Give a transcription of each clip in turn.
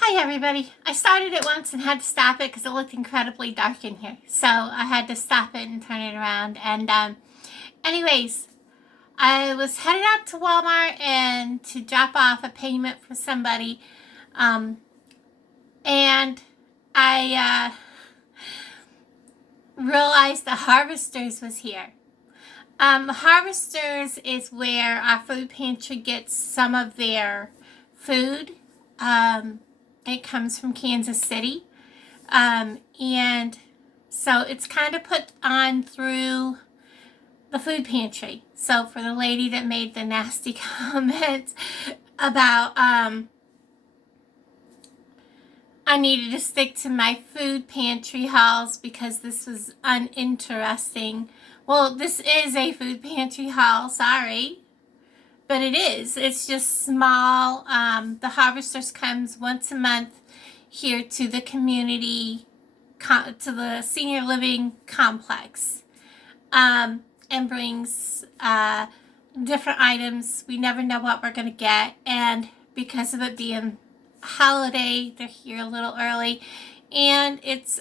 Hi everybody. I started it once and had to stop it because it looked incredibly dark in here. So I had to stop it and turn it around. And anyways, I was headed out to Walmart and to drop off a payment for somebody. And I realized the Harvesters was here. Harvesters is where our food pantry gets some of their food. It comes from Kansas City. And so it's kind of put on through the food pantry. So for the lady that made the nasty comment about I needed to stick to my food pantry hauls because this was uninteresting. Well, this is a food pantry haul, sorry. But it is. It's just small. The Harvesters comes once a month here to the community, to the senior living complex, and brings different items. We never know what we're going to get. And because of it being a holiday, they're here a little early. And it's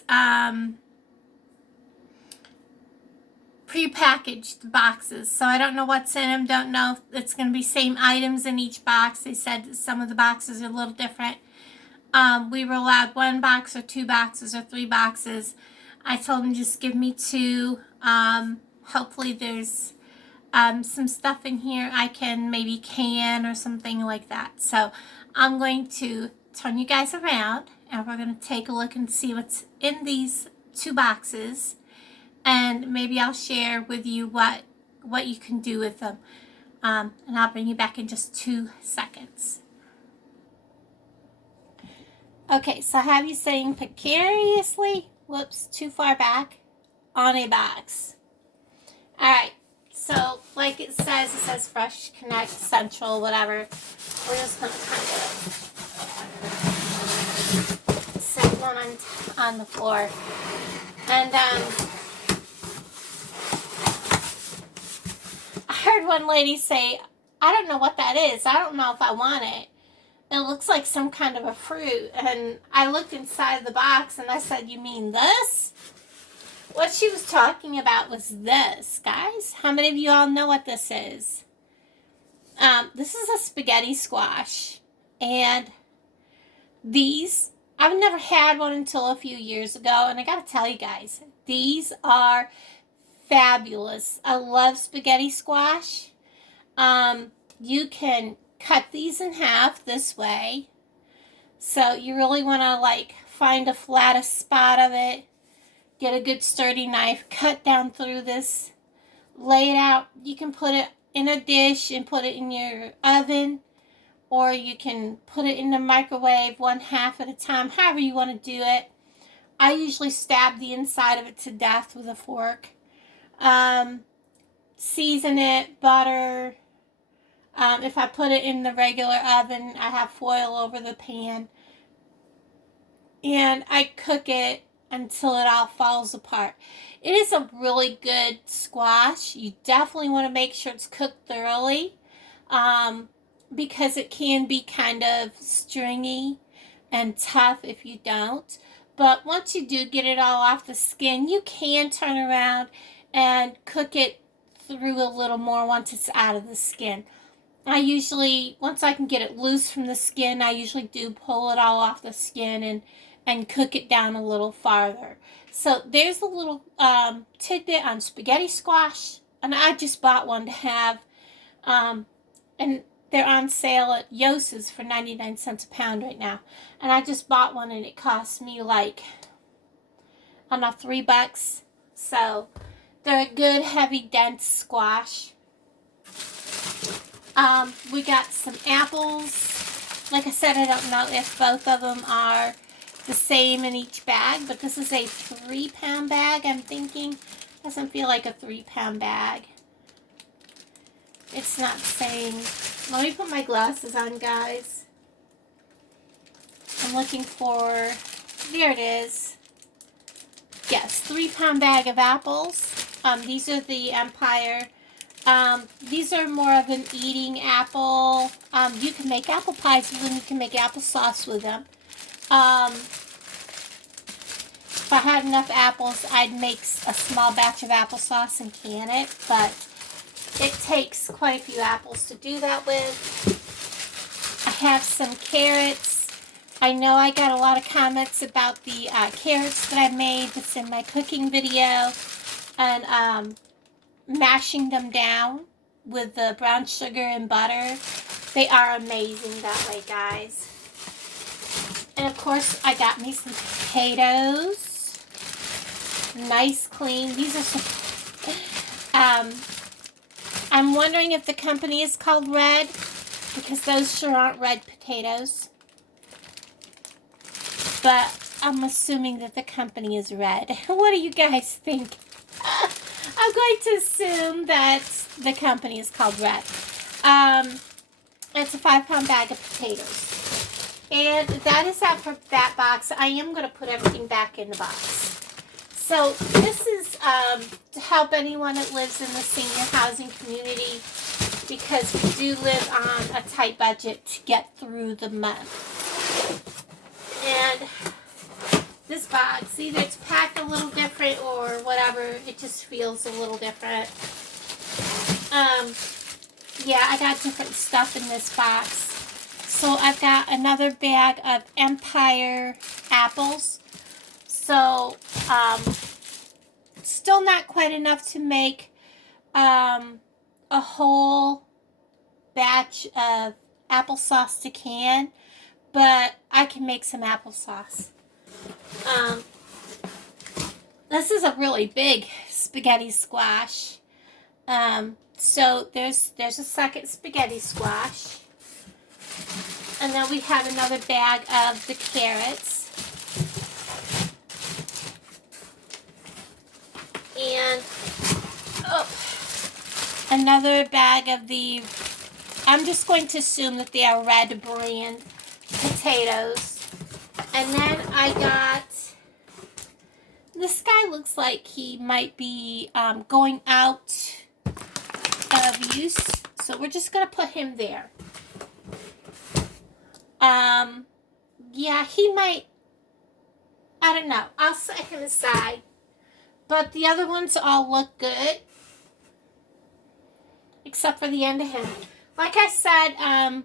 pre-packaged boxes, so I don't know what's in them. Don't know if it's going to be same items in each box. They said that some of the boxes are a little different. We were allowed 1 box or 2 boxes or 3 boxes. I told them just give me 2. Hopefully there's some stuff in here I can maybe can or something like that. So I'm going to turn you guys around and we're going to take a look and see what's in these 2 boxes. And maybe I'll share with you what you can do with them. And I'll bring you back in just 2 seconds. Okay, so I have you sitting precariously, whoops, too far back, on a box. Alright, so like it says Fresh Connect, Central, whatever. We're just going to kind of set one on the floor. And, I heard one lady say, I don't know what that is. I don't know if I want it. It looks like some kind of a fruit. And I looked inside the box and I said, you mean this? What she was talking about was this, guys. How many of you all know what this is? This is a spaghetti squash. And these, I've never had one until a few years ago. And I got to tell you guys, these are fabulous. I love spaghetti squash. You can cut these in half this way. So you really want to like find a flattest spot of it. Get a good sturdy knife. Cut down through this. Lay it out. You can put it in a dish and put it in your oven. Or you can put it in the microwave 1/2 at a time. However you want to do it. I usually stab the inside of it to death with a fork. Season it, butter. If I put it in the regular oven, I have foil over the pan. And I cook it until it all falls apart. It is a really good squash. You definitely want to make sure it's cooked thoroughly. Because it can be kind of stringy and tough if you don't. But once you do get it all off the skin, you can turn around and cook it through a little more once it's out of the skin. I usually, once I can get it loose from the skin, I usually do pull it all off the skin and cook it down a little farther. So there's a little tidbit on spaghetti squash, and I just bought one to have, and they're on sale at Yosa's for 99 cents a pound right now. And I just bought one and it cost me like, I don't know, $3. So they're a good, heavy, dense squash. We got some apples. Like I said, I don't know if both of them are the same in each bag, but this is a 3-pound bag, I'm thinking. Doesn't feel like a 3-pound bag. It's not saying. Let me put my glasses on, guys. I'm looking for, there it is. Yes, 3-pound bag of apples. These are the Empire. These are more of an eating apple. You can make apple pies with them. You can make applesauce with them. If I had enough apples, I'd make a small batch of applesauce and can it, but it takes quite a few apples to do that with. I have some carrots. I know I got a lot of comments about the carrots that I made that's in my cooking video, and mashing them down with the brown sugar and butter. They are amazing that way, guys. And of course, I got me some potatoes. Nice, clean. These are some... I'm wondering if the company is called Red, because those sure aren't red potatoes. But I'm assuming that the company is Red. What do you guys think? I'm going to assume that the company is called Red. It's a 5-pound bag of potatoes. And that is that for that box. I am going to put everything back in the box. So this is to help anyone that lives in the senior housing community, because we do live on a tight budget to get through the month. And this box, either it's packed a little different or whatever, it just feels a little different. Yeah, I got different stuff in this box. So I've got another bag of Empire apples. So, still not quite enough to make a whole batch of applesauce to can, but I can make some applesauce. This is a really big spaghetti squash. So there's a second spaghetti squash. And then we have another bag of the carrots. And another bag of the, I'm just going to assume that they are Red brand potatoes. And then I got, this guy looks like he might be going out of use. So we're just going to put him there. Yeah, he might, I don't know. I'll set him aside. But the other ones all look good, except for the end of him. Like I said,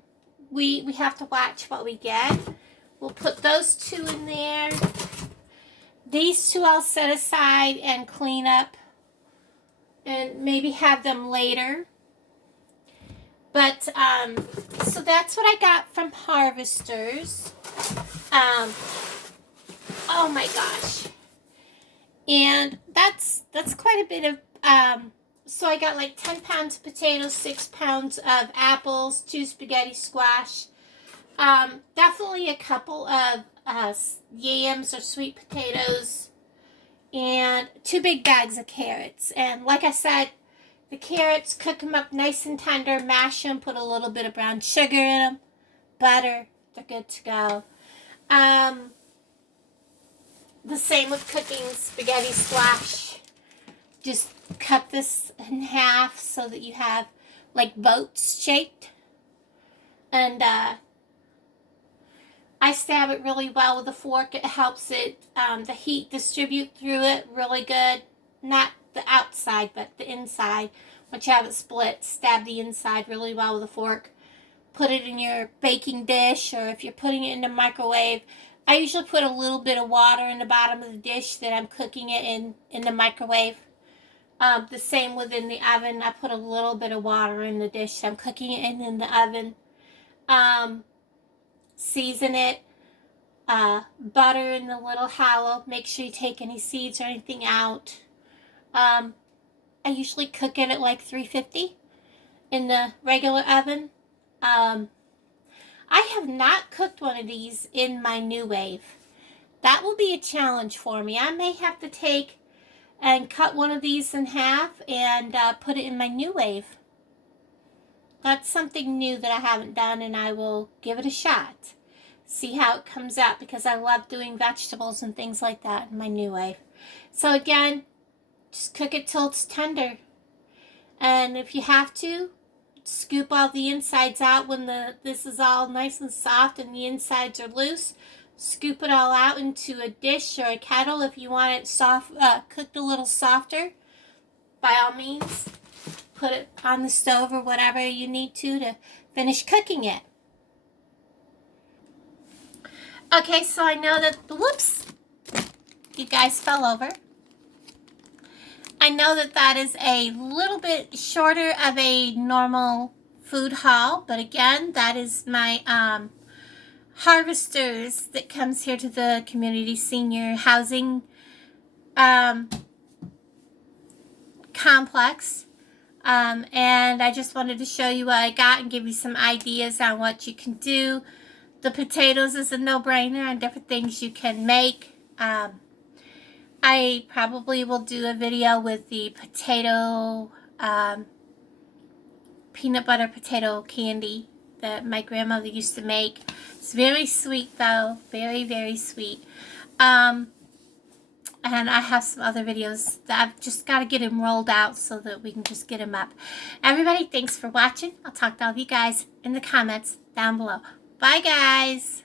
we have to watch what we get. We'll put those two in there. These two I'll set aside and clean up and maybe have them later. But, so that's what I got from Harvesters. Oh my gosh. And that's quite a bit of, so I got like 10 pounds of potatoes, 6 pounds of apples, 2 spaghetti squash, definitely a couple of yams or sweet potatoes, and 2 big bags of carrots. And like I said, the carrots, cook them up nice and tender, mash them, put a little bit of brown sugar in them, butter, they're good to go. The same with cooking spaghetti squash. Just cut this in half so that you have like boats shaped. And I stab it really well with a fork. It helps it, the heat distribute through it really good. Not the outside, but the inside. Once you have it split, stab the inside really well with a fork. Put it in your baking dish, or if you're putting it in the microwave, I usually put a little bit of water in the bottom of the dish that I'm cooking it in the microwave. The same within the oven. I put a little bit of water in the dish that I'm cooking it in the oven. Season it. Butter in the little hollow. Make sure you take any seeds or anything out. I usually cook it at like 350 in the regular oven. I have not cooked one of these in my New Wave. That will be a challenge for me. I may have to take and cut one of these in half and put it in my New Wave. That's something new that I haven't done, and I will give it a shot. See how it comes out, because I love doing vegetables and things like that in my New Wave. So again, just cook it till it's tender. And if you have to, scoop all the insides out when this is all nice and soft and the insides are loose. scoop it all out into a dish or a kettle. If you want it soft, cooked a little softer, by all means, put it on the stove or whatever you need to finish cooking it. Okay, so I know that, whoops, you guys fell over. I know that that is a little bit shorter of a normal food haul, but again, that is my harvesters that comes here to the community senior housing complex. And I just wanted to show you what I got and give you some ideas on what you can do. The potatoes is a no-brainer on different things you can make. I probably will do a video with the potato, peanut butter potato candy that my grandmother used to make. It's very sweet though, very, very sweet. And I have some other videos that I've just got to get them rolled out so that we can just get them up. Everybody, thanks for watching. I'll talk to all of you guys in the comments down below. Bye, guys.